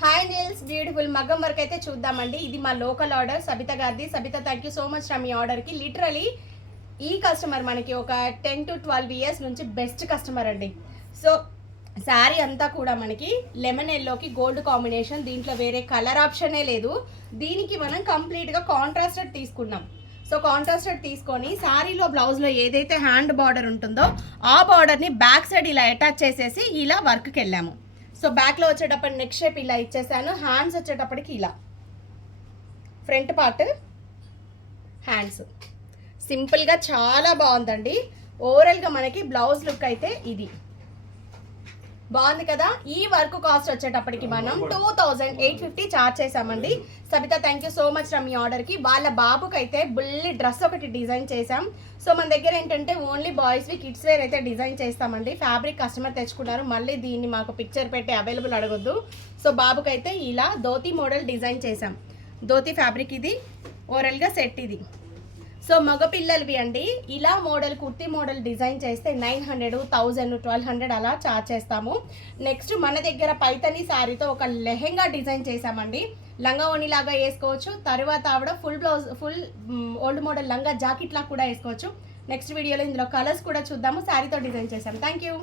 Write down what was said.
Hi Niels beautiful మగ్గం work అయితే చూద్దామండి. ఇది మా లోకల్ ఆర్డర్ సబిత గారిది. Sabitha thank you so much రా మీ ఆర్డర్కి. లిటరలీ ఈ కస్టమర్ మనకి ఒక 10 to 12 ఇయర్స్ నుంచి బెస్ట్ కస్టమర్ అండి. సో శారీ అంతా కూడా మనకి లెమన్ ఎల్లోకి గోల్డ్ కాంబినేషన్, దీంట్లో వేరే కలర్ ఆప్షనే లేదు. దీనికి మనం కంప్లీట్గా కాంట్రాస్టెడ్ తీసుకున్నాం. సో కాంట్రాస్టెడ్ తీసుకొని శారీలో బ్లౌజ్లో ఏదైతే హ్యాండ్ బార్డర్ ఉంటుందో ఆ బార్డర్ని బ్యాక్ సైడ్ ఇలా అటాచ్ చేసేసి ఇలా వర్క్కి వెళ్ళాము. సో బ్యాక్లో వచ్చేటప్పుడు నెక్ షేప్ ఇలా ఇచ్చేసాను. హ్యాండ్స్ వచ్చేటప్పటికి ఇలా ఫ్రంట్ పార్ట్ హ్యాండ్స్ సింపుల్గా చాలా బాగుందండి. ఓవరాల్గా మనకి బ్లౌజ్ లుక్ అయితే ఇది బాగుంది కదా. ఈ వర్క్ కాస్ట్ వచ్చేటప్పటికి మనం 2850 చార్జ్ చేసామండి. Sabitha thank you so much రా మీ ఆర్డర్కి. వాళ్ళ బాబుకి అయితే బుల్లి డ్రెస్ ఒకటి డిజైన్ చేసాం. సో మన దగ్గర ఏంటంటే ఓన్లీ బాయ్స్వి కిడ్స్ వేర్ అయితే డిజైన్ చేస్తామండి. ఫ్యాబ్రిక్ కస్టమర్ తెచ్చుకున్నారు, మళ్ళీ దీన్ని మాకు పిక్చర్ పెట్టి అవైలబుల్ అడగొద్దు. సో బాబుకైతే ఇలా ధోతి మోడల్ డిజైన్ చేసాం. ధోతి ఫ్యాబ్రిక్ ఇది, ఓవరాల్గా సెట్ ఇది. సో మగపిల్లలవి అండి. ఇలా మోడల్ కుర్తీ మోడల్ డిజైన్ చేస్తే 900, 1000, 1200 అలా చార్జ్ చేస్తాము. నెక్స్ట్ మన దగ్గర పైతని శారీతో ఒక లెహెంగా డిజైన్ చేసామండి. లంగా ఓణిలాగా వేసుకోవచ్చు. తర్వాత ఆవిడ full blouse full old model లంగా జాకెట్ లాగా కూడా వేసుకోవచ్చు. నెక్స్ట్ వీడియోలో ఇందులో కలర్స్ కూడా చూద్దాము. శారీతో డిజైన్ చేసాం. Thank you.